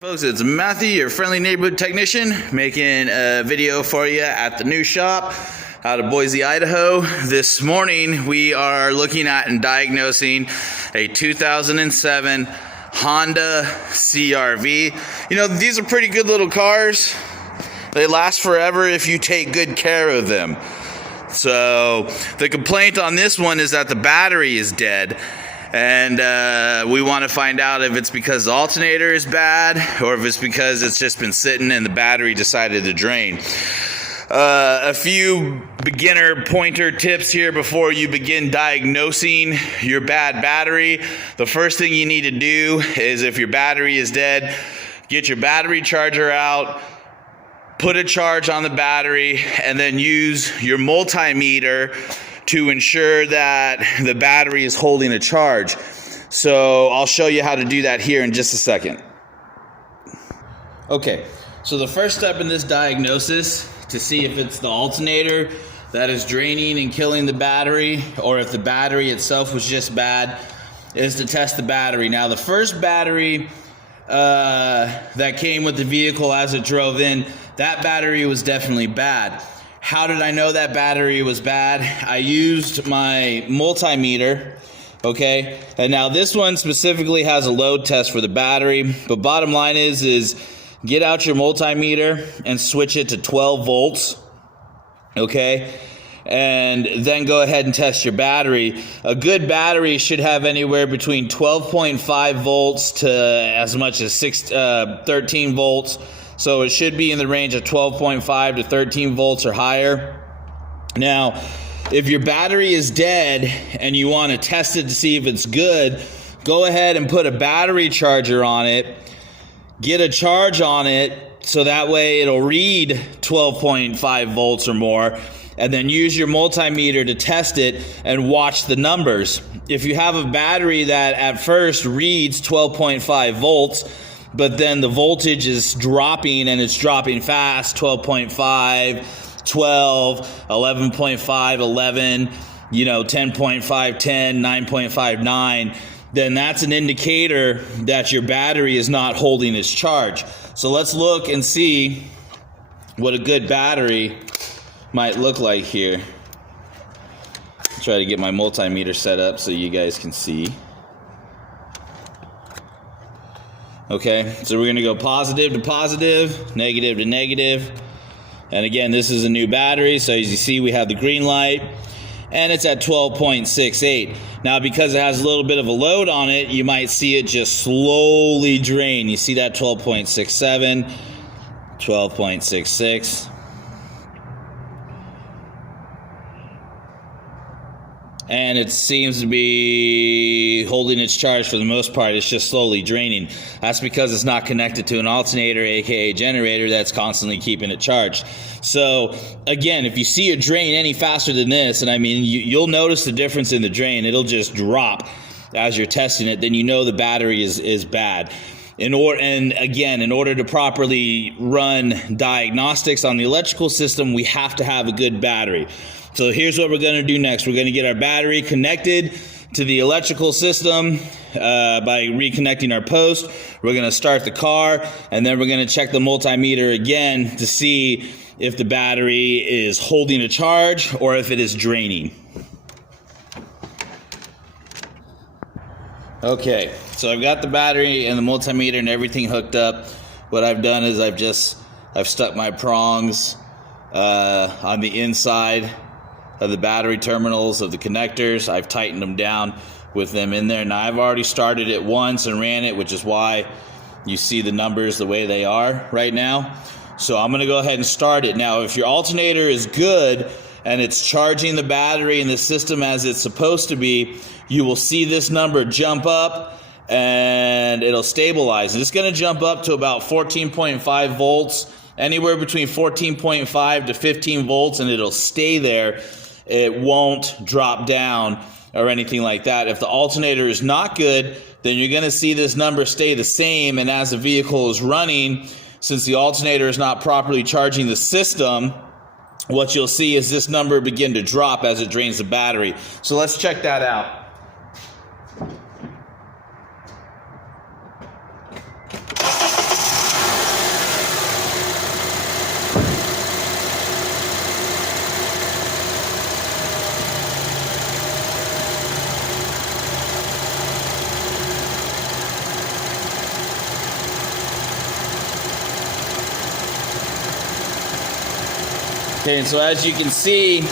Folks, it's Matthew, your friendly neighborhood technician, making a video for you at the new shop out of Boise, Idaho. This morning we are looking at and diagnosing a 2007 Honda CRV. You know, these are pretty good little cars. They last forever if you take good care of them. So the complaint on this one is that the battery is dead. And we want to find out if it's because the alternator is bad or if it's because it's just been sitting and the battery decided to drain. A few beginner pointer tips here before you begin diagnosing your bad battery. The first thing you need to do is, if your battery is dead, get your battery charger out, put a charge on the battery, and then use your multimeter to ensure that the battery is holding a charge. So I'll show you how to do that here in just a second. Okay, so the first step in this diagnosis to see if it's the alternator that is draining and killing the battery or if the battery itself was just bad is to test the battery. Now, the first battery that came with the vehicle as it drove in, that battery was definitely bad. How did I know that battery was bad? I used my multimeter, okay? And now this one specifically has a load test for the battery, but bottom line is get out your multimeter and switch it to 12 volts, okay? And then go ahead and test your battery. A good battery should have anywhere between 12.5 volts to as much as 13 volts. So it should be in the range of 12.5 to 13 volts or higher. Now, if your battery is dead and you want to test it to see if it's good, go ahead and put a battery charger on it. Get a charge on it so that way it'll read 12.5 volts or more. And then use your multimeter to test it and watch the numbers. If you have a battery that at first reads 12.5 volts, but then the voltage is dropping and it's dropping fast, 12.5, 12, 11.5, 11, 10.5, 10, 9.5, 9, then that's an indicator that your battery is not holding its charge. So let's look and see what a good battery might look like here. Try to get my multimeter set up so you guys can see. Okay, so we're going to go positive to positive, negative to negative. And again, this is a new battery, so as you see, we have the green light, and it's at 12.68. Now, because it has a little bit of a load on it, you might see it just slowly drain. You see that 12.67, 12.66. And it seems to be holding its charge for the most part. It's just slowly draining. That's because it's not connected to an alternator, aka generator, that's constantly keeping it charged. So again, if you see it drain any faster than this, and I mean, you'll notice the difference in the drain. It'll just drop as you're testing it. Then you know the battery is bad. In order to properly run diagnostics on the electrical system, we have to have a good battery. So here's what we're going to do next. We're going to get our battery connected to the electrical system by reconnecting our post. We're going to start the car, and then we're going to check the multimeter again to see if the battery is holding a charge or if it is draining. Okay, so I've got the battery and the multimeter and everything hooked up. What I've done is I've stuck my prongs on the inside of the battery terminals of the connectors. I've tightened them down with them in there. Now, I've already started it once and ran it, which is why you see the numbers the way they are right now. So I'm going to go ahead and start it. Now, if your alternator is good and it's charging the battery in the system as it's supposed to be, you will see this number jump up and it'll stabilize. And it's going to jump up to about 14.5 volts, anywhere between 14.5 to 15 volts, and it'll stay there. It won't drop down or anything like that. If the alternator is not good, then you're going to see this number stay the same, and as the vehicle is running, since the alternator is not properly charging the system, what you'll see is this number begin to drop as it drains the battery. So let's check that out. Okay, and so as you can see,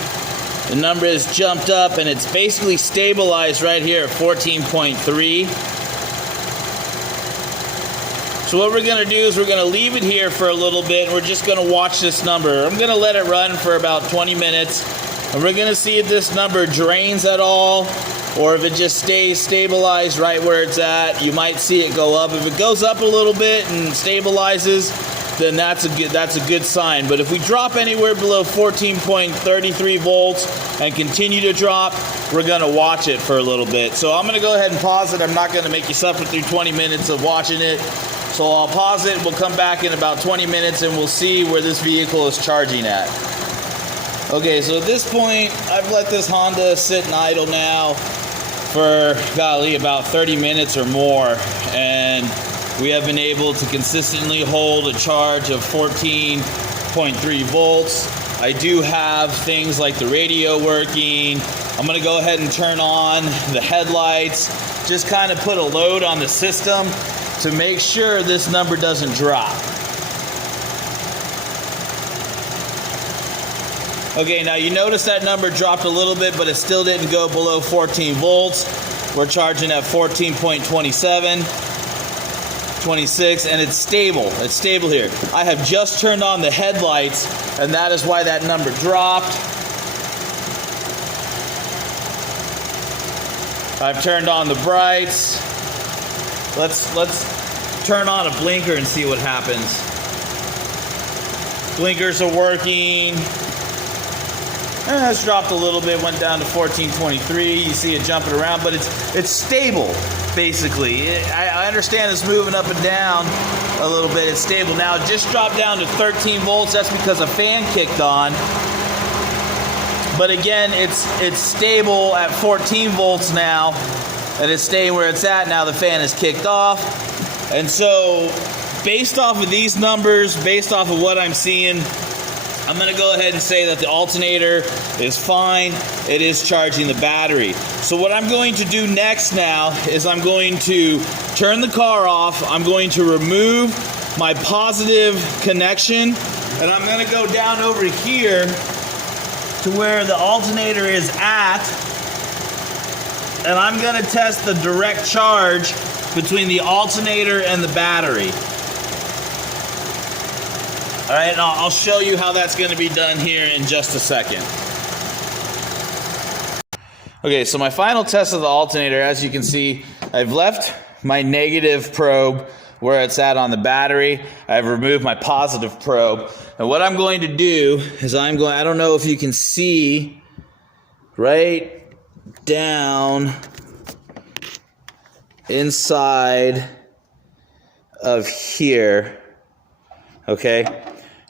the number has jumped up and it's basically stabilized right here at 14.3. So what we're going to do is we're going to leave it here for a little bit and we're just going to watch this number. I'm going to let it run for about 20 minutes and we're going to see if this number drains at all or if it just stays stabilized right where it's at. You might see it go up. If it goes up a little bit and stabilizes, then that's a good sign. But if we drop anywhere below 14.33 volts and continue to drop, we're going to watch it for a little bit. So I'm going to go ahead and pause it. I'm not going to make you suffer through 20 minutes of watching it. So I'll pause it. We'll come back in about 20 minutes and we'll see where this vehicle is charging at. Okay, so at this point, I've let this Honda sit and idle now for, golly, about 30 minutes or more. And we have been able to consistently hold a charge of 14.3 volts. I do have things like the radio working. I'm going to go ahead and turn on the headlights, just kind of put a load on the system to make sure this number doesn't drop. Okay, now you notice that number dropped a little bit, but it still didn't go below 14 volts. We're charging at 14.27. 26, and it's stable. It's stable here. I have just turned on the headlights, and that is why that number dropped. I've turned on the brights. Let's turn on a blinker and see what happens. Blinkers are working. It's dropped a little bit, went down to 14.23. You see it jumping around, but it's stable, basically. I understand it's moving up and down a little bit. It's stable. Now, it just dropped down to 13 volts. That's because a fan kicked on. But again, it's stable at 14 volts now, and it's staying where it's at. Now the fan is kicked off. And so, based off of these numbers, based off of what I'm seeing, I'm going to go ahead and say that the alternator is fine. It is charging the battery. So what I'm going to do next now is I'm going to turn the car off. I'm going to remove my positive connection. And I'm going to go down over here to where the alternator is at. And I'm going to test the direct charge between the alternator and the battery. All right, and I'll show you how that's going to be done here in just a second. Okay, so my final test of the alternator, as you can see, I've left my negative probe where it's at on the battery. I've removed my positive probe. And what I'm going to do is I don't know if you can see right down inside of here, okay?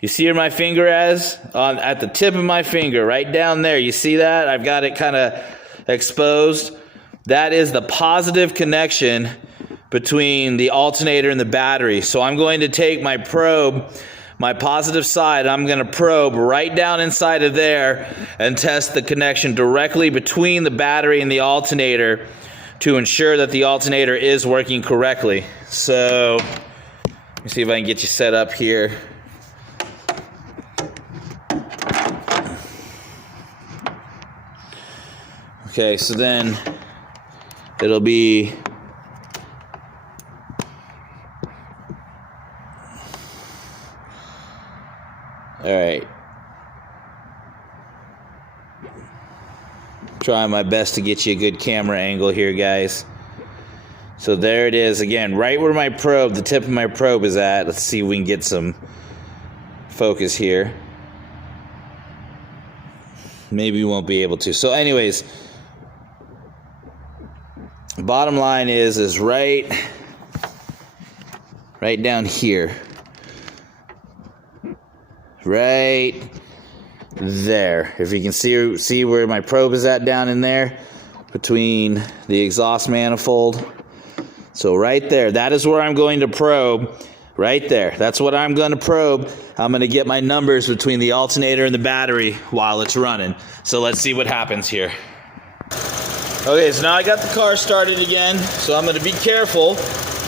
You see where my finger is? At the tip of my finger, right down there. You see that? I've got it kind of exposed. That is the positive connection between the alternator and the battery. So I'm going to take my probe, my positive side, I'm going to probe right down inside of there and test the connection directly between the battery and the alternator to ensure that the alternator is working correctly. So let me see if I can get you set up here. Okay, so then it'll be all right. Trying my best to get you a good camera angle here, guys. So there it is again, right where my probe, the tip of my probe is at. Let's see if we can get some focus here. Maybe we won't be able to. So anyways, bottom line is right down here. Right there. If you can see where my probe is at down in there between the exhaust manifold. So right there, that is where I'm going to probe. Right there. That's what I'm going to probe. I'm going to get my numbers between the alternator and the battery while it's running. So let's see what happens here. Okay, so now I got the car started again. So I'm going to be careful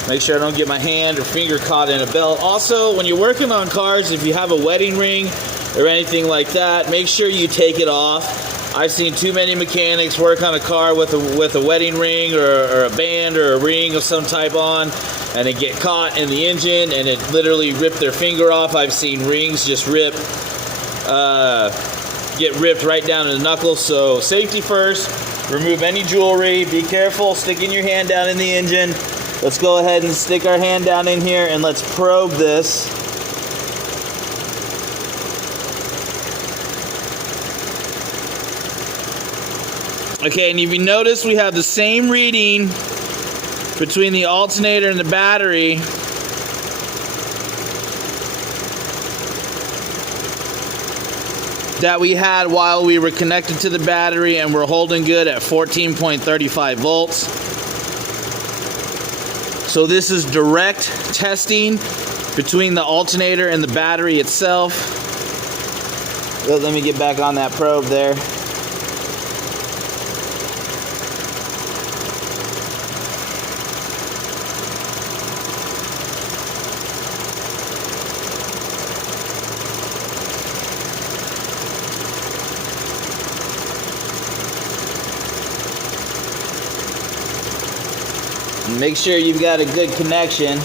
Make sure I don't get my hand or finger caught in a belt. Also, when you're working on cars, if you have a wedding ring or anything like that, make sure you take it off. I've seen too many mechanics work on a car with a wedding ring or a band or a ring of some type on, and it get caught in the engine and it literally ripped their finger off. I've seen rings just get ripped right down to the knuckles. So safety first, remove any jewelry, be careful, sticking your hand down in the engine. Let's go ahead and stick our hand down in here and let's probe this. Okay, and if you notice, we have the same reading between the alternator and the battery. That we had while we were connected to the battery, and we're holding good at 14.35 volts. So this is direct testing between the alternator and the battery itself. Let me get back on that probe there. Make sure you've got a good connection.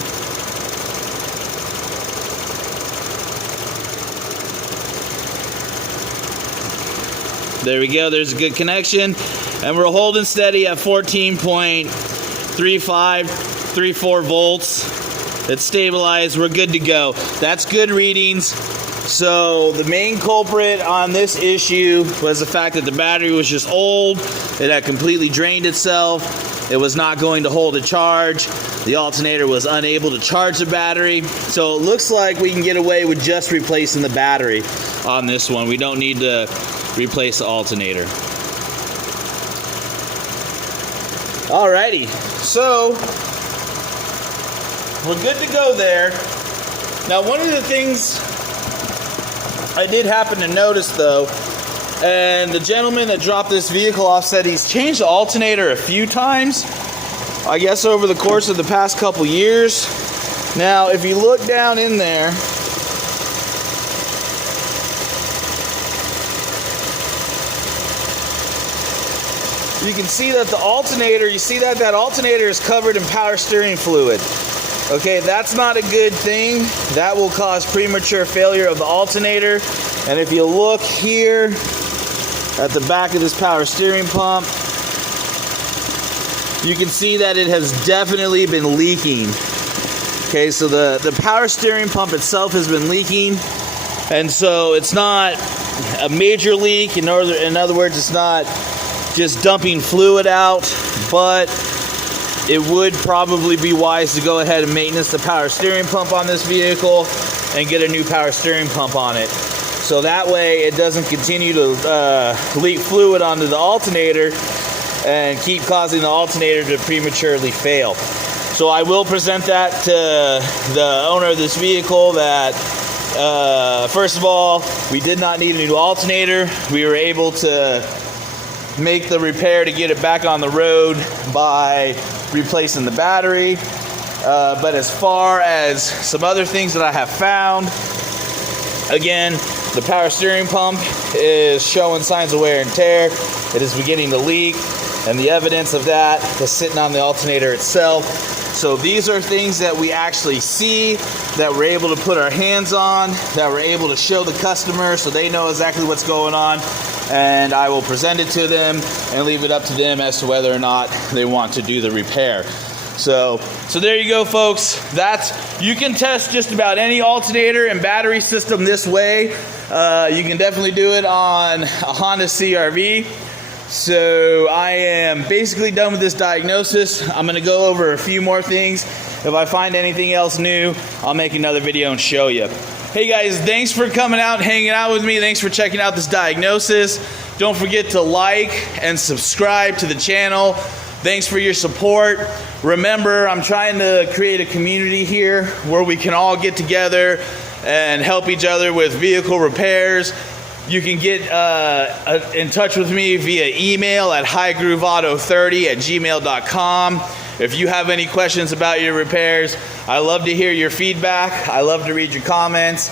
There we go, there's a good connection. And we're holding steady at 14.34 volts. It's stabilized, we're good to go. That's good readings. So the main culprit on this issue was the fact that the battery was just old. It had completely drained itself. It was not going to hold a charge. The alternator was unable to charge the battery. So it looks like we can get away with just replacing the battery on this one. We don't need to replace the alternator. Alrighty, so we're good to go there. Now, one of the things I did happen to notice though, and the gentleman that dropped this vehicle off said he's changed the alternator a few times, I guess over the course of the past couple years. Now, if you look down in there, you can see that the alternator, that alternator is covered in power steering fluid. Okay, that's not a good thing. That will cause premature failure of the alternator. And if you look here at the back of this power steering pump, you can see that it has definitely been leaking. Okay, so the power steering pump itself has been leaking, and so it's not a major leak. In other words, it's not just dumping fluid out, but it would probably be wise to go ahead and maintenance the power steering pump on this vehicle and get a new power steering pump on it. So that way it doesn't continue to leak fluid onto the alternator and keep causing the alternator to prematurely fail. So I will present that to the owner of this vehicle that first of all, we did not need a new alternator. We were able to make the repair to get it back on the road by replacing the battery. But as far as some other things that I have found, again, the power steering pump is showing signs of wear and tear. It is beginning to leak, and the evidence of that is sitting on the alternator itself. So these are things that we actually see, that we're able to put our hands on, that we're able to show the customer so they know exactly what's going on, and I will present it to them and leave it up to them as to whether or not they want to do the repair. So there you go, folks. You can test just about any alternator and battery system this way. You can definitely do it on a Honda CRV. So I am basically done with this diagnosis. I'm going to go over a few more things. If I find anything else new, I'll make another video and show you. Hey guys, thanks for coming out and hanging out with me. Thanks for checking out this diagnosis. Don't forget to like and subscribe to the channel. Thanks for your support. Remember, I'm trying to create a community here where we can all get together and help each other with vehicle repairs. You can get in touch with me via email at highgrooveauto30@gmail.com. If you have any questions about your repairs, I love to hear your feedback. I love to read your comments.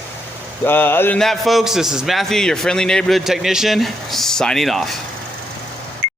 Other than that, folks, this is Matthew, your friendly neighborhood technician, signing off.